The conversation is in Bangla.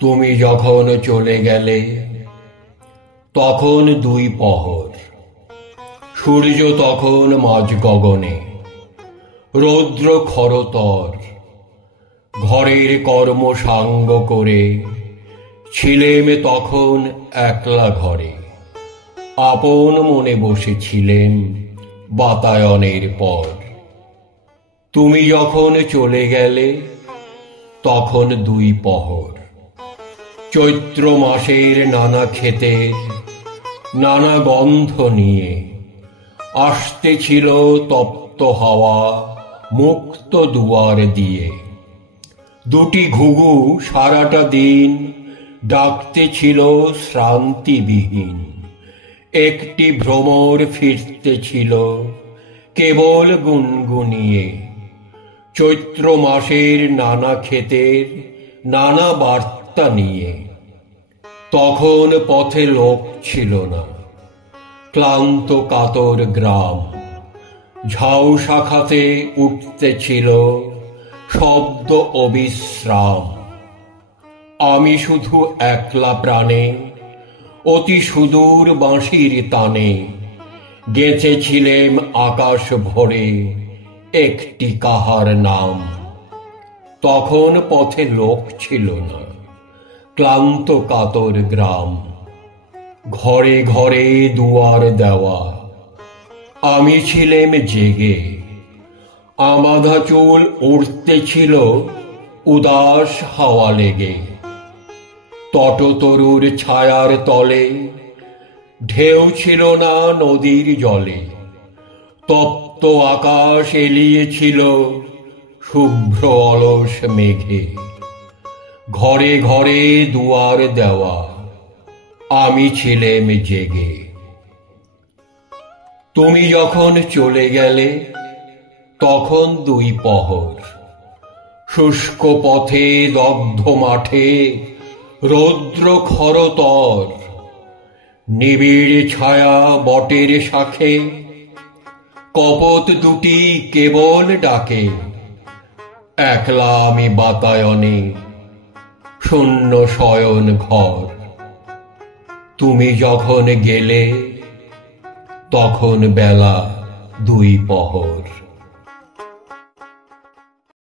তুমি যখন চলে গেলে তখন দুই পহর, সূর্য তখন মাঝ গগনে, রৌদ্র খরতর। ঘরের কর্ম সাঙ্গ করে ছিলেম তখন একলা ঘরে, আপন মনে বসেছিলেম বাতায়নের পর। তুমি যখন চলে গেলে তখন দুই পহর, চৈত্র মাসের নানা ক্ষেতের নানা গন্ধ নিয়ে আসতেছিল তপ্ত হাওয়া মুক্ত দুয়ার দিয়ে। দুটি ঘুঘু সারাটা দিন ডাকতেছিল শ্রান্তিবিহীন, একটি ভ্রমর ফিরতেছিল কেবল গুনগুনিয়ে। চৈত্র মাসের নানা ক্ষেতের নানা বার্তা নিয়ে। তখন পথে লোক ছিল না, ক্লান্ত কাতর গ্রাম। ঝাউ শাখাতে উঠতেছিল শব্দ অবিশ্রাম। আমি শুধু একলা প্রাণে অতি সুদূর বাঁশির তানে গেঁথেছিলেম আকাশ ভরে একটি কাহার নাম। তখন পথে লোক ছিল না, ক্লান্ত কাতর গ্রাম। ঘরে ঘরে দুয়ার দেওয়া, আমি ছিলেম জেগে। আমাধা চুল উড়তেছিল উদাস হাওয়া লেগে। তটতরুর ছায়ার তলে ঢেউ ছিল না নদীর জলে। তপ্ত আকাশ এলিয়েছিল শুভ্র অলস মেঘে। ঘরে ঘরে দুয়ার দেওয়া, আমি ছিলেম জেগে। তুমি যখন চলে গেলে তখন দুই পহর, শুষ্ক পথে দগ্ধ মাঠে রৌদ্র খরতর। নিবিড় ছায়া বটের শাখে কপোত দুটি কেবল ডাকে। একলা আমি বাতায়নে, শূন্য শয়ন ঘর। তুমি যখন গেলে তখন বেলা দুই পহর।